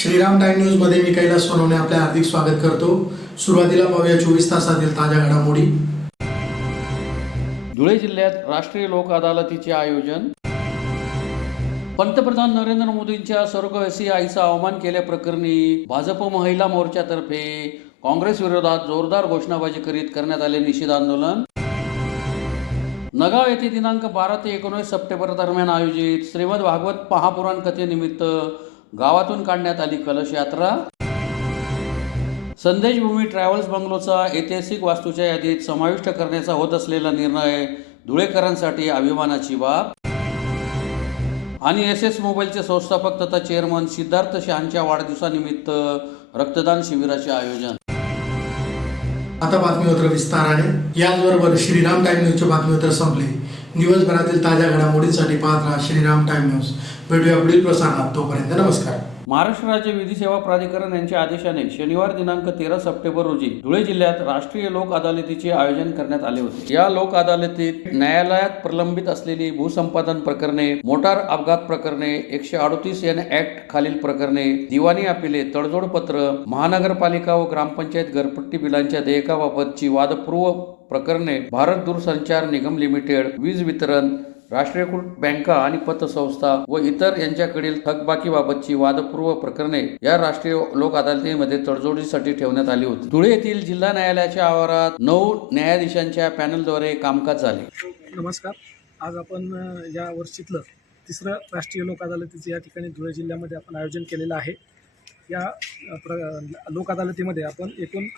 Shriram time news मध्ये मी कैलास सोनवणे आपले हार्दिक स्वागत करतो। सुरुवातीला पाहूया 24 तासातील ताज्या घडामोडी। धुळे जिल्ह्यात राष्ट्रीय लोक अदालतीचे आयोजन। पंतप्रधान नरेंद्र मोदींच्या स्वर्गवासी आईचा अवमान केल्याप्रकरणी भाजप महिला मोर्चातर्फे काँग्रेस विरोधात जोरदार घोषणाबाजी करीत करण्यात आले निषेध आंदोलन। नगाव येथे दिनांक 12 ते 19 सप्टेंबर दरम्यान आयोजित श्रीमद भागवत महापुराण कथेनिमित्त गावातून काढण्यात आली कलश यात्रा। संदेशभूमी ट्रॅव्हल्स बंगलोचा ऐतिहासिक वास्तूच्या यादीत समाविष्ट करण्याचा होत असलेला निर्णय धुळेकरांसाठी अभिमानाची बाब। आणि SS मोबाईलचे संस्थापक तथा चेअरमन सिद्धार्थ शहांच्या वाढदिवसानिमित्त रक्तदान शिबिराचे आयोजन। आता बातमीपत्र विस्ताराने। याचबरोबर श्रीराम टाइम न्यूजचे बातमीपत्र संपले। दिवसभरातील ताज्या घडामोडींसाठी पाहत राहा श्रीराम टाइम न्यूज। भेटूया पुढील प्रसारणात, तोपर्यंत नमस्कार। महाराष्ट्र राज्य विधी सेवा प्राधिकरण यांच्या आदेशाने शनिवार दिनांक 13 सप्टेंबर रोजी धुळे जिल्ह्यात राष्ट्रीय लोक अदालतीचे आयोजन करण्यात आले होते। या लोक अदालतीत न्यायालयात प्रलंबित असलेली भूसंपादन प्रकरणे, मोटार अपघात प्रकरणे, 138 एन ऍक्ट खालील प्रकरणे, दिवाणी अपिले, तडजोड पत्र, महानगरपालिका व ग्रामपंचायत घरपट्टी बिलांच्या देयकाबाबतची वादपूर्व प्रकरणे, भारत दूरसंचार निगम लिमिटेड, वीज वितरण, राष्ट्रीयकृत बँका आणि पतसंस्था व इतर यांच्याकडील थकबाकीबाबतची वादपूर्व प्रकरणे या राष्ट्रीय लोक अदालतीमध्ये तडजोडीसाठी ठेवण्यात आली होती। धुळे येथील जिल्हा न्यायालयाच्या आवारात 9 न्यायाधीशांच्या पॅनलद्वारे कामकाज झाले। नमस्कार। आज आपण या वर्षीतलं तिसरं राष्ट्रीय लोक अदालतीचे या ठिकाणी धुळे जिल्ह्यामध्ये आपण आयोजन केलेलं आहे। या लोक अदालतीमध्ये आपण एकूण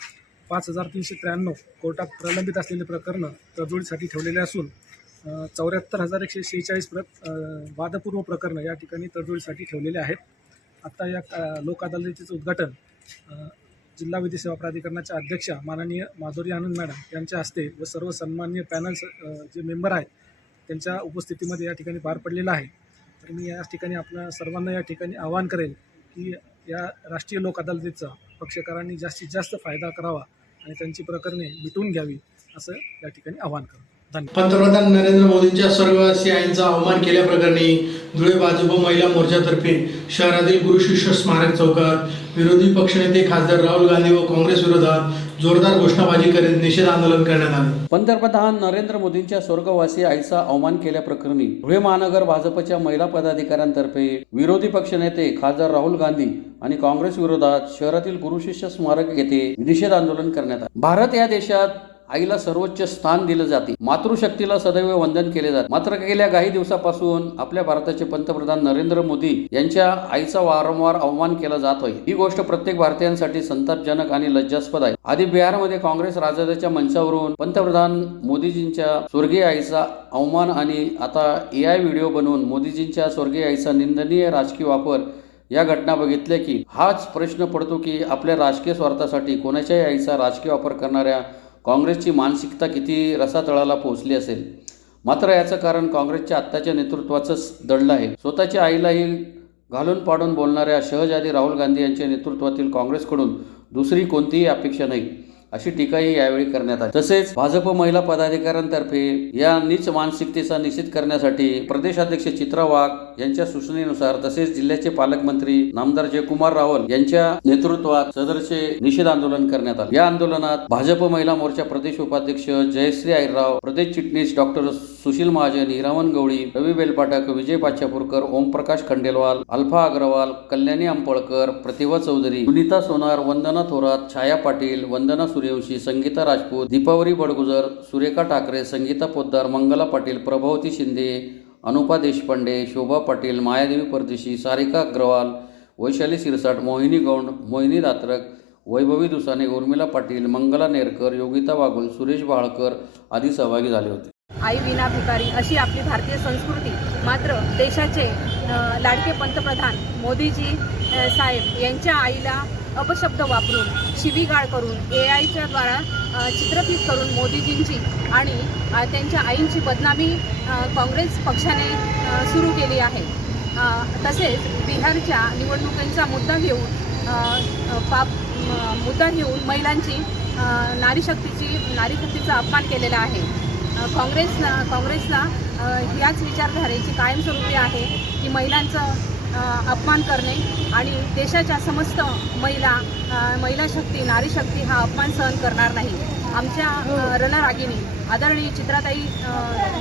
5393 कोर्टात प्रलंबित असलेले प्रकरणं तडजोडीसाठी ठेवलेले असून 74,146 वादपूर्व प्रकरणं या ठिकाणी तडजोडीसाठी ठेवलेले आहेत। आता या लोक अदालतीचं उद्घाटन जिल्हा विधी सेवा प्राधिकरणाच्या अध्यक्षा माननीय माधुरी आनंद मॅडम यांच्या हस्ते व सर्व सन्माननीय पॅनल जे मेंबर आहेत त्यांच्या उपस्थितीमध्ये या ठिकाणी पार पडलेलं आहे। तर मी या ठिकाणी आपल्या सर्वांना या ठिकाणी आवाहन करेल की या राष्ट्रीय लोक अदालतीचा पक्षकारांनी जास्तीत जास्त फायदा करावा आणि त्यांची प्रकरणे मिटवून घ्यावी असं या ठिकाणी आवाहन करतो। पंतप्रधान नरेंद्र मोदींच्या स्वर्गवासी आईचा अवमान केल्याप्रकरणी धुळे भाजप महिला मोर्चातर्फे शहरातील गुरु शिष्य स्मारक चौकात विरोधी पक्षनेते खासदार राहुल गांधी व काँग्रेस विरोधात जोरदार घोषणाबाजी करीत निषेध आंदोलन करण्यात आले। पंतप्रधान नरेंद्र मोदींच्या स्वर्गवासी आईचा अवमान केल्याप्रकरणी धुळे महानगर भाजपच्या महिला पदाधिकाऱ्यांतर्फे विरोधी पक्षनेते खासदार राहुल गांधी आणि काँग्रेस विरोधात शहरातील गुरु शिष्य स्मारक येथे निषेध आंदोलन करण्यात आले। भारत या देशात आईला सर्वोच्च स्थान दिले जाते, मातृशक्तीला सदैव वंदन केले जाते। मात्र गेल्या काही दिवसापासून आपल्या भारताचे पंतप्रधान नरेंद्र मोदी यांच्या आईचा वारंवार अवमान केला जात आहे। ही गोष्ट प्रत्येक भारतीयांसाठी संतापजनक आणि लज्जास्पद आहे। आधी बिहारमध्ये काँग्रेस राजदाच्या मंचावरून पंतप्रधान मोदीजींच्या स्वर्गीय आईचा अवमान आणि आता AI व्हिडिओ बनवून मोदीजींच्या स्वर्गीय आईचा निंदनीय राजकीय वापर या घटना बघितल्या की हाच प्रश्न पडतो की आपल्या राजकीय स्वार्थासाठी कोणाच्याही आईचा राजकीय वापर करणाऱ्या काँग्रेसची मानसिकता किती रसातळाला पोहोचली असेल। मात्र याचं कारण काँग्रेसच्या आत्ताच्या नेतृत्वाचंच दडलं आहे। स्वतःच्या आईलाही घालून पाडून बोलणाऱ्या शहजादी राहुल गांधी यांच्या नेतृत्वातील काँग्रेसकडून दुसरी कोणतीही अपेक्षा नाही अशी टीकाही यावेळी करण्यात आली। तसेच भाजप महिला पदाधिकाऱ्यांतर्फे या नीच मानसिकतेचा निषेध करण्यासाठी प्रदेशाध्यक्ष चित्रा वाघ यांच्या सूचनेनुसार तसेच जिल्ह्याचे पालकमंत्री नामदार जयकुमार रावल यांच्या नेतृत्वात सदरचे निषेध आंदोलन करण्यात आले। या आंदोलनात भाजप महिला मोर्चा प्रदेश उपाध्यक्ष जयश्री आईरराव, प्रदेश चिटणीस डॉक्टर सुशील महाजन, हिरामन गवळी, रवी बेलपाठक, विजय पाचापूरकर, ओमप्रकाश खंडेलवाल, अल्फा अग्रवाल, कल्याणी अंपळकर, प्रतिभा चौधरी, सुनीता सोनार, वंदना थोरात, छाया पाटील, वंदना सूर्यवंशी, संगीता राजपूत, दीपावरी बडगुजर, सुरेखा ठाकरे, संगीता पोद्दार, मंगला पाटील, प्रभावती शिंदे, अनुपा देशपांडे, शोभा पाटील, मायादेवी परदेशी, सारिका अग्रवाल, वैशाली सिरसाट, मोहिनी गौंड, मोहिनी दात्रक, वैभवी दुसाने, उर्मिला पाटील, मंगला नेरकर, योगिता वाघुल, सुरेश बाळकर आदी सहभागी झाले होते। आई विना भिकारी अशी आपली भारतीय संस्कृती, मात्र देशाचे लाडके पंतप्रधान मोदीजी साहेब यांच्या आईला अपशब्द वापरून, शिवीगाळ करून, AIच्या द्वारा चित्रफित करून मोदीजींची आणि त्यांच्या आईंची बदनामी काँग्रेस पक्षाने सुरू केली आहे। तसेच बिहारच्या निवडणुकांचा मुद्दा घेऊन महिलांची नारीशक्तीचा अपमान केलेला आहे। काँग्रेसला ह्याच विचारधारेची कायमस्वरूपी आहे की महिलांचं अपमान करणे आणि देशाच्या समस्त महिला शक्ती, नारी शक्ती हा अपमान सहन करणार नाही. आमच्या रणरागिणी आदरणीय चित्राताई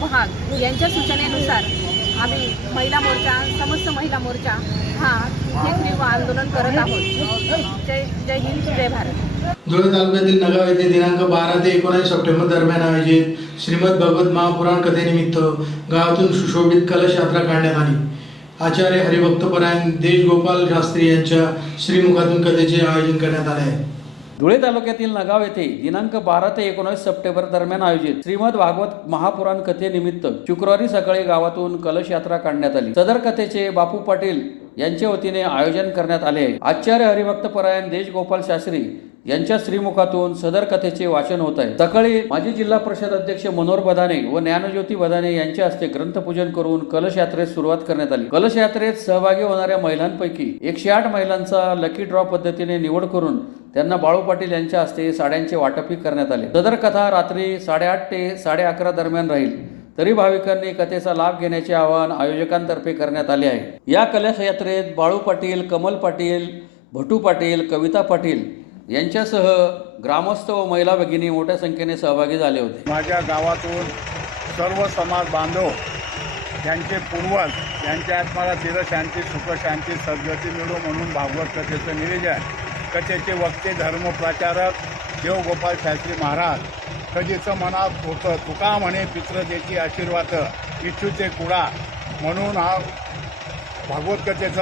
महाग यांच्या सूचनेनुसार आम्ही महिला मोर्चा, समस्त महिला मोर्चा हा हे तीव्र आंदोलन करत आहोत. जय हिंद, जय भारत. धुळे तालुक्यातील नगाव येथे दिनांक 12 ते 19 सप्टेंबर दरम्यान आयोजित श्रीमद भगवत महापुराण कथेनिमित्त गावातून सुशोभित कलश यात्रा काढण्यात आली. आचार्य हरिभक्तपरायण देशगोपाल शास्त्री यांच्या श्रीमुखातून कथेचे आयोजन करण्यात आले आहे. धुळे तालुक्यातील नगाव येथे दिनांक 12 ते 19 सप्टेंबर दरम्यान आयोजित श्रीमद भागवत महापुराण कथेनिमित्त शुक्रवारी सकाळी गावातून कलश यात्रा काढण्यात आली. सदर कथेचे बापू पाटील यांच्या वतीने आयोजन करण्यात आले आहे. आचार्य हरिभक्तपरायण देशगोपाल शास्त्री यांच्या श्रीमुखातून सदर कथेचे वाचन होत आहे. सकाळी माजी जिल्हा परिषद अध्यक्ष मनोहर बदाने व ज्ञानज्योती बदाने यांच्या हस्ते ग्रंथपूजन करून कलश यात्रेस सुरुवात करण्यात आली. कलश यात्रेत सहभागी होणाऱ्या महिलांपैकी 108 महिलांचा लकी ड्रॉ पद्धतीने निवड करून त्यांना बाळू पाटील यांच्या हस्ते साड्यांचे वाटपही करण्यात आले. सदर कथा रात्री 8:30 ते 11:30 दरम्यान राहील. तरी भाविकांनी कथेचा लाभ घेण्याचे आवाहन आयोजकांतर्फे करण्यात आले आहे. या कलश यात्रेत बाळू पाटील, कमल पाटील, भटू पाटील, कविता पाटील यांच्यासह ग्रामस्थ व महिला भगिनी मोठ्या संख्येने सहभागी झाले होते. माझ्या गावातून सर्व समाज बांधव यांचे पूर्वज यांच्या आत्म्याला चिरशांती, सुखशांती, सद्गती मिळो म्हणून भागवत कथेचं निवेदन. कथेचे वक्ते धर्मप्रचारक देवगोपाल शास्त्री महाराज. कधीचं मनात होतं तुका म्हणे पित्र देती आशीर्वाद इच्छूचे कुडा म्हणून हा भागवत कथेचं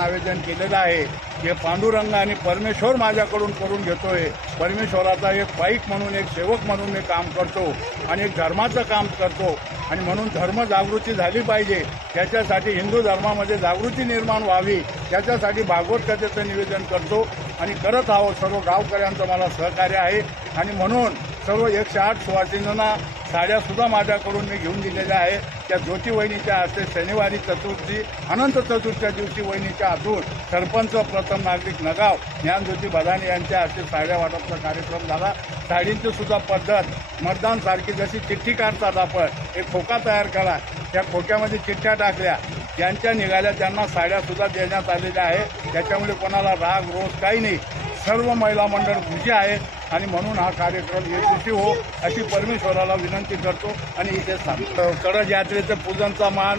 आयोजन केलेलं आहे. हे पांडुरंग आणि परमेश्वर माझ्याकडून करून घेतोय. परमेश्वराचा एक पाईक म्हणून, एक सेवक म्हणून मी काम करतो आणि एक धर्माचं काम करतो आणि म्हणून धर्मजागृती झाली पाहिजे. त्याच्यासाठी हिंदू धर्मामध्ये जागृती निर्माण व्हावी त्याच्यासाठी भागवत कथेचं निवेदन करतो आणि करत आहोत. सर्व गावकऱ्यांचं मला सहकार्य आहे आणि म्हणून सर्व 108 सुवासिनींना साड्यासुद्धा माझ्याकडून मी घेऊन दिलेल्या आहे. त्या ज्योती वहिनीच्या हस्ते शनिवारी चतुर्थी, अनंत चतुर्थीच्या दिवशी वहिनीच्या हातून सरपंच प्रथम नागरिक नगाव ज्ञानज्योती बदाने यांच्या हस्ते साड्या वाटपचा कार्यक्रम झाला. साडींची सुद्धा पद्धत मतदानसारखी जशी चिठ्ठी काढतात आपण, एक खोका तयार केला, त्या खोक्यामध्ये चिठ्ठ्या टाकल्या, ज्यांच्या निघाल्या त्यांना साड्यासुद्धा देण्यात आलेल्या आहे. त्याच्यामुळे कोणाला राग रोष काही नाही. सर्व महिला मंडळ खुशी आहे आणि म्हणून हा कार्यक्रम यशस्वी हो अशी परमेश्वराला विनंती करतो आणि इथे सांगतो. कळश यात्रेचं पूजनचा मान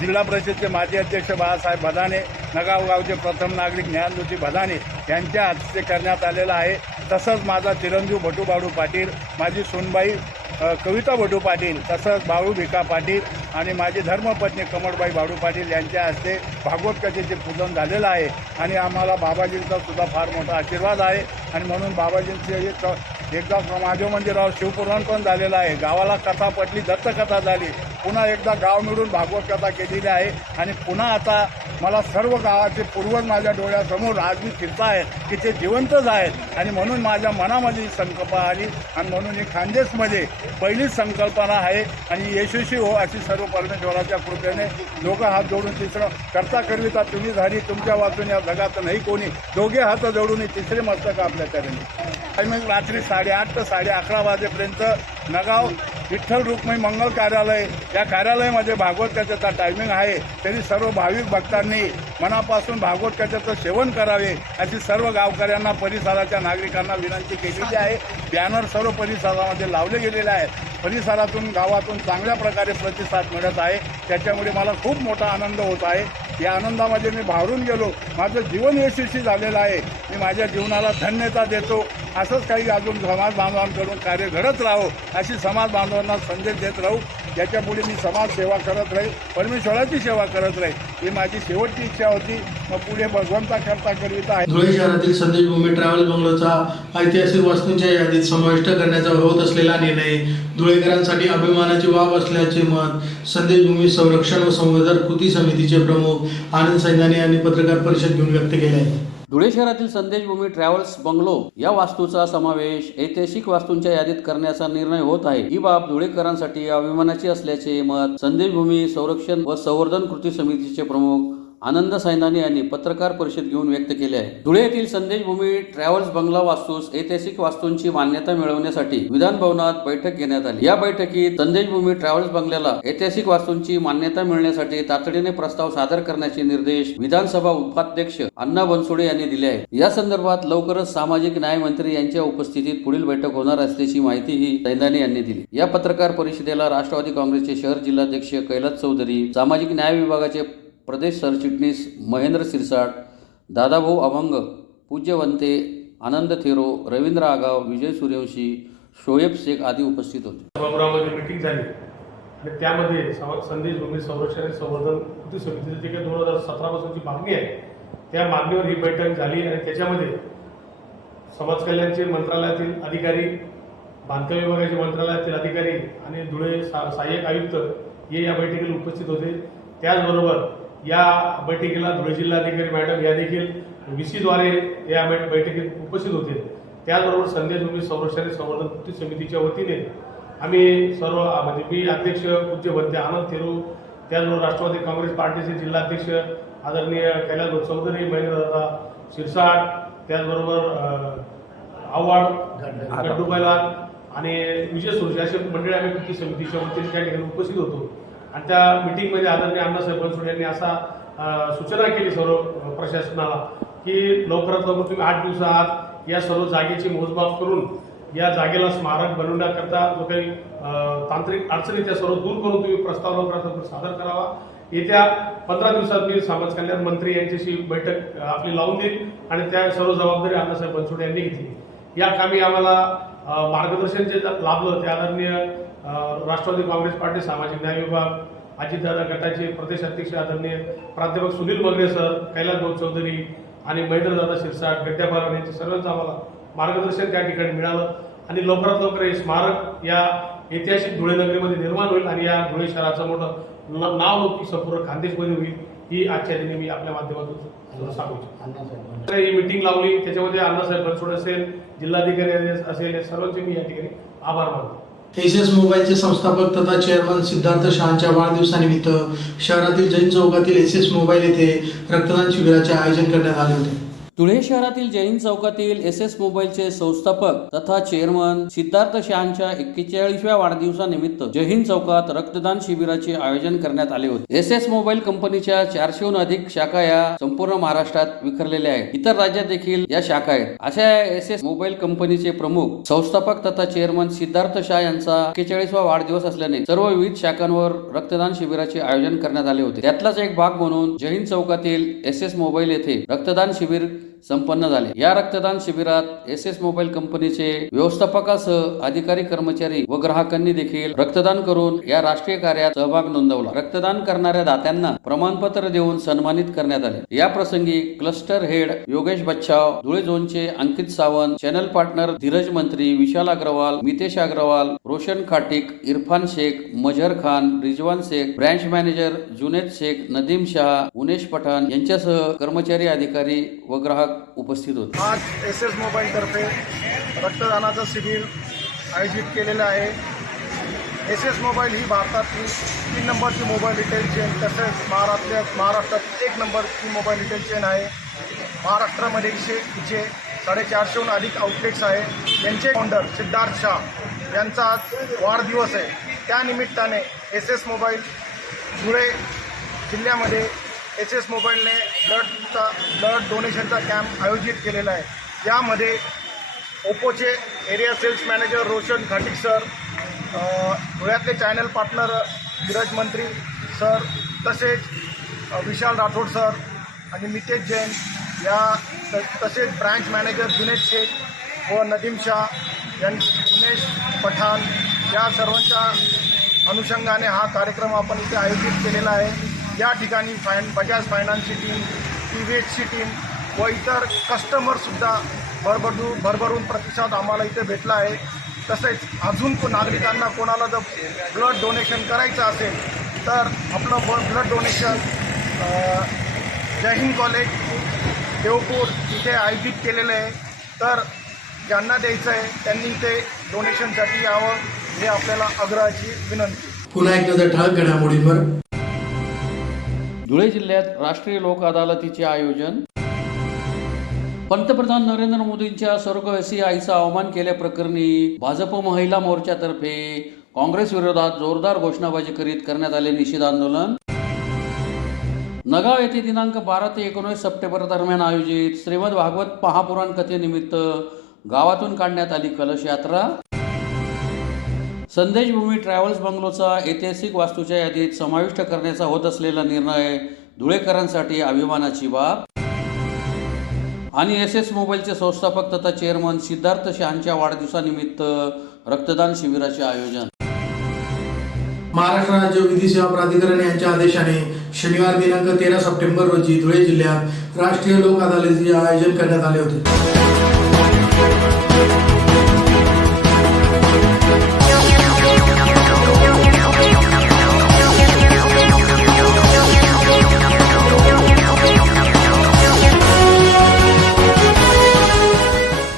जिल्हा परिषदेचे माजी अध्यक्ष बाळासाहेब बदाने, नगाव गावचे प्रथम नागरिक ज्ञानज्योती बदाने यांच्या हस्ते करण्यात आलेला आहे. तसंच माझा चिरंजीव भटू बाळू पाटील, माझी सूनबाई कविता भटू पाटील, तसंच बाळू भिका पाटील आणि माझी धर्मपत्नी कमळबाई बाळू पाटील यांच्या हस्ते भागवत कथेचे पूजन झालेलं आहे. आणि आम्हाला बाबाजींचा सुद्धा फार मोठा आशीर्वाद आहे आणि म्हणून बाबाजींचे एकदा महादेव मंदिरावर शिवपुराण पण झालेलं आहे. गावाला कथा पटली, दत्तकथा झाली. पुन्हा एकदा गाव मिळून भागवत कथा केलेली आहे आणि पुन्हा आता मला सर्व गावाचे पूर्वज माझ्या डोळ्यासमोर आज मी फिरता आहेत की ते जिवंतच आहेत आणि म्हणून माझ्या मनामध्ये ही संकल्पना आली आणि म्हणून ही खानदेशमध्ये पहिलीच संकल्पना आहे आणि यशस्वी हो अशी सर्व परमेश्वराच्या कृपेने दोघं हात जोडून तिसरं करता करविता तुम्ही झाली, तुमच्या वाचून या जगात नाही कोणी, दोघे हात जोडून तिसरे मस्तक आपल्या तऱ्हेने. टायमिंग रात्री 8:30 ते 11:30 वाजेपर्यंत नगाव विठ्ठल रुक्मिणी मंगल कार्यालय या कार्यालयामध्ये भागवत कथेचा टायमिंग आहे. तरी सर्व भाविक भक्तांनी मनापासून भागवत कथेचं सेवन करावे अशी सर्व गावकऱ्यांना, परिसराच्या नागरिकांना विनंती केलेली आहे. बॅनर सर्व परिसरामध्ये लावले गेलेले आहेत. परिसरातून गावातून चांगल्या प्रकारे प्रतिसाद मिळत आहे. त्याच्यामुळे मला खूप मोठा आनंद होत आहे. या आनंदामध्ये मी भारून गेलो. माझं जीवन यशस्वी झालेलं आहे. मी माझ्या जीवनाला धन्यता देतो. असंच काही अजून समाज बांधवांकडून कार्य घडत राहो अशी समाज बांधवांना संदेश देत राहू. याच्यापुढे मी समाज सेवा करत राहील, परमेश्वराची सेवा करत राहील ही माझी शेवटची इच्छा होती. मग पुढे भगवंता करता करिता आहे. धुळे शहरातील संदेश भूमी ट्रॅव्हल बंगलोचा ऐतिहासिक वास्तूंच्या यादीत समाविष्ट करण्याचा होत असलेला निर्णय धुळेकरांसाठी अभिमानाची बाब असल्याचे मत संदेश भूमी संरक्षण व संवर्धन कृती समितीचे प्रमुख आनंद सैनानी यांनी पत्रकार परिषद घेऊन व्यक्त केले आहे. धुळे शहरातील संदेशभूमी ट्रॅव्हल्स बंगलो या वास्तूचा समावेश ऐतिहासिक वास्तूंच्या यादीत करण्याचा निर्णय होत आहे. ही बाब धुळेकरांसाठी अभिमानाची असल्याचे मत संदेशभूमी संरक्षण व संवर्धन कृती समितीचे प्रमुख आनंद सैनानी यांनी पत्रकार परिषद घेऊन व्यक्त केले आहे. धुळे येथील संदेश भूमी ट्रॅव्हल्स बंगला वास्तूस ऐतिहासिक वास्तूंची मान्यता मिळवण्यासाठी विधान भवनात बैठक घेण्यात आली. या बैठकीत संदेश भूमी ट्रॅव्हल्स बंगल्याला ऐतिहासिक वास्तूंची मान्यता मिळण्यासाठी तातडीने प्रस्ताव सादर करण्याचे निर्देश विधानसभा उपाध्यक्ष अण्णा बनसोडे यांनी दिले आहेत. या संदर्भात लवकरच सामाजिक न्याय मंत्री यांच्या उपस्थितीत पुढील बैठक होणार असल्याची माहितीही सैनानी यांनी दिली. या पत्रकार परिषदेला राष्ट्रवादी काँग्रेसचे शहर जिल्हाध्यक्ष कैलास चौधरी, सामाजिक न्याय विभागाचे प्रदेश सरचिटणीस महेंद्र सिरसाट, दादाभाऊ अभंग, पूज्यवंते आनंद थेरो, रवींद्र आगाव, विजय सूर्यवंशी, शोएब शेख आदी उपस्थित होते. सभागृहामध्ये मीटिंग झाली आणि त्यामध्ये संदेश भूमी संरक्षण आणि संवर्धन कृती समितीची जी काही 2017 पासूनची मागणी आहे त्या मागणीवर ही बैठक झाली आणि त्याच्यामध्ये समाज कल्याणचे मंत्रालयातील अधिकारी, बांधकाम विभागाचे मंत्रालयातील अधिकारी आणि धुळे सहाय्यक आयुक्त हे या बैठकीला उपस्थित होते. त्याचबरोबर या बैठकीला धुळे जिल्हाधिकारी मॅडम या देखील VC द्वारे या बैठकीत उपस्थित होते. त्याचबरोबर संदेश भूमी संरक्षण आणि संवर्धन कृती समितीच्या वतीने आम्ही सर्व म्हणजे मी अध्यक्ष पूज्यवंते आनंद थेरो, त्याचबरोबर राष्ट्रवादी काँग्रेस पार्टीचे जिल्हाध्यक्ष आदरणीय कैलास चौधरी, महेंद्रदादा सिरसाट, त्याचबरोबर आव्हाड गड्डूबाईलाल आणि विजय सूर्यवंशी असे मंडळी आम्ही कृती समितीच्या वतीने त्या ठिकाणी उपस्थित होतो. आणि त्या मिटिंगमध्ये आदरणीय अण्णासाहेब बनसोडे यांनी असा सूचना केली सर्व प्रशासनाला की लवकरात लवकर तुम्ही 8 दिवसात या सर्व जागेची मोजमाप करून या जागेला स्मारक बनवण्याकरता जो काही तांत्रिक अडचणी त्या सर्व दूर करून तुम्ही प्रस्ताव लवकरात सादर करावा. येत्या 15 दिवसात मी समाज कल्याण मंत्री यांच्याशी बैठक आपली लावून देईल आणि त्या सर्व जबाबदारी अण्णासाहेब बनसोडे यांनी घेतली. या कामी आम्हाला मार्गदर्शन जे लाभलं ते आदरणीय राष्ट्रवादी काँग्रेस पार्टी सामाजिक न्याय विभाग, अजितदादा गटाचे प्रदेश अध्यक्ष आदरणीय प्राध्यापक सुनील मगरे सर, कैलास भाऊ चौधरी आणि महेंद्रदादा सिरसाट, गड्ड्यापार यांचे सर्वांचं आम्हाला मार्गदर्शन त्या ठिकाणी मिळालं आणि लवकरात लवकर हे स्मारक या ऐतिहासिक धुळे नगरीमध्ये निर्माण होईल आणि या धुळे शहराचं मोठं नाव की संपूर्ण खानदेशमध्ये होईल ही आजच्या दिनी मी आपल्या माध्यमातून सांगू इच्छितो. ही मीटिंग लावली, त्याच्यामध्ये अण्णासाहेब बनसोडे असेल, जिल्हाधिकारी असेल, या सर्वांचे मी या ठिकाणी आभार मानतो. एसएस मोबाईलचे संस्थापक तथा चेअरमन सिद्धार्थ शहांच्या वाढदिवसानिमित्त शहरातील जैन चौकातील एसएस मोबाईल येथे रक्तदान शिबिराचे आयोजन करण्यात आले होते. धुळे शहरातील जैन चौकातील एसएस मोबाईलचे संस्थापक तथा चेअरमन सिद्धार्थ शहांच्या 41व्या वाढदिवसानिमित्त जय हिंद चौकात रक्तदान शिबिराचे आयोजन करण्यात आले होते. एसएस मोबाईल कंपनीच्या 400हून अधिक शाखा या संपूर्ण महाराष्ट्रात विखरलेल्या आहेत. इतर राज्यात देखील या शाखा आहेत. अशा एसएस मोबाईल कंपनीचे प्रमुख संस्थापक तथा चेअरमन सिद्धार्थ शाह यांचा 41वा वाढदिवस असल्याने सर्व विविध शाखांवर रक्तदान शिबिराचे आयोजन करण्यात आले होते. त्यातलाच एक भाग म्हणून जय हिंद चौकातील एसएस मोबाईल येथे रक्तदान शिबिर संपन्न झाले. या रक्तदान शिबिरात एसएस मोबाईल कंपनीचे व्यवस्थापकासह अधिकारी, कर्मचारी व ग्राहकांनी देखील रक्तदान करून या राष्ट्रीय कार्यात सहभाग नोंदवला. रक्तदान करणाऱ्या दात्यांना प्रमाणपत्र देऊन सन्मानित करण्यात आले. या प्रसंगी क्लस्टर हेड योगेश बच्छाव, धुळे झोनचे अंकित सावंत, चॅनल पार्टनर धीरज मंत्री, विशाल अग्रवाल, मितेश अग्रवाल, रोशन खाटिक, इरफान शेख, मजहर खान, रिजवान शेख, ब्रँच मॅनेजर जुनेद शेख, नदीम शाह, उनेश पठाण यांच्यासह कर्मचारी, अधिकारी व ग्राहक उपस्थित होते. आज एसएस मोबाईल तर्फे रक्तदानाचं शिबिर आयोजित केलेलं आहे. एसएस मोबाईल ही भारतातील 3 नंबरची मोबाईल रिटेल चेन, तसेच महाराष्ट्रात 1 नंबरची मोबाईल रिटेल चेन आहे. महाराष्ट्रामध्ये हिचे 450हून अधिक आउटलेट्स आहे. यांचे फाउंडर सिद्धार्थ शाह यांचा आज वाढदिवस आहे. त्यानिमित्ताने एसएस मोबाईल धुळे जिल्ह्यामध्ये एसएस मोबाईलने ब्लड डोनेशनचा कॅम्प आयोजित केलेला आहे. यामध्ये ओप्पोचे area sales manager Roshan Khatik sir, धुळ्यातले channel partner Dhiraj Mantri sir, तसेच विशाल राठोड सर आणि मितेश जैन तसेच ब्रँच मॅनेजर जुनेद शेख व नदीम शाह उमेश पठाण या सर्वांच्या अनुषंगाने हा कार्यक्रम आपण इथे आयोजित केलेला आहे. या ठिकाणी बजाज फायनान्सची टीम, TVSची टीम व इतर कस्टमरसुद्धा भरभरून प्रतिसाद आम्हाला इथे भेटला आहे. तसेच अजून नागरिकांना कोणाला जर ब्लड डोनेशन करायचं असेल तर आपलं ब्लड डोनेशन जय हिंद कॉलेज देवपूर इथे आयोजित केलेलं आहे. तर ज्यांना द्यायचं आहे त्यांनी इथे डोनेशनसाठी यावं हे आपल्याला आग्रहाची विनंती. पुन्हा एक नजर ठळक घडामोडींवर. धुळे जिल्ह्यात राष्ट्रीय लोक अदालतीचे आयोजन. पंतप्रधान नरेंद्र मोदींच्या स्वर्गवासी आईचा अवमान केल्याप्रकरणी भाजप महिला मोर्चातर्फे काँग्रेस विरोधात जोरदार घोषणाबाजी करीत करण्यात आले निषेध आंदोलन. नगाव येथे दिनांक 12 ते 19 सप्टेंबर दरम्यान आयोजित श्रीमद भागवत महापुराण कथेनिमित्त गावातून काढण्यात आली कलश यात्रा. संदेशभूमी ट्रॅव्हल्स बंगलोचा ऐतिहासिक वास्तूच्या यादीत समाविष्ट करण्याचा होत असलेला निर्णय धुळेकरांसाठी अभिमानाची बाब. आणि SS मोबाईलचे संस्थापक तथा चेअरमन सिद्धार्थ शहांच्या वाढदिवसानिमित्त रक्तदान शिबिराचे आयोजन. महाराष्ट्र राज्य विधी सेवा प्राधिकरण यांच्या आदेशाने शनिवार दिनांक 13 सप्टेंबर रोजी धुळे जिल्ह्यात राष्ट्रीय लोक अदालतीचे आयोजन करण्यात आले होते.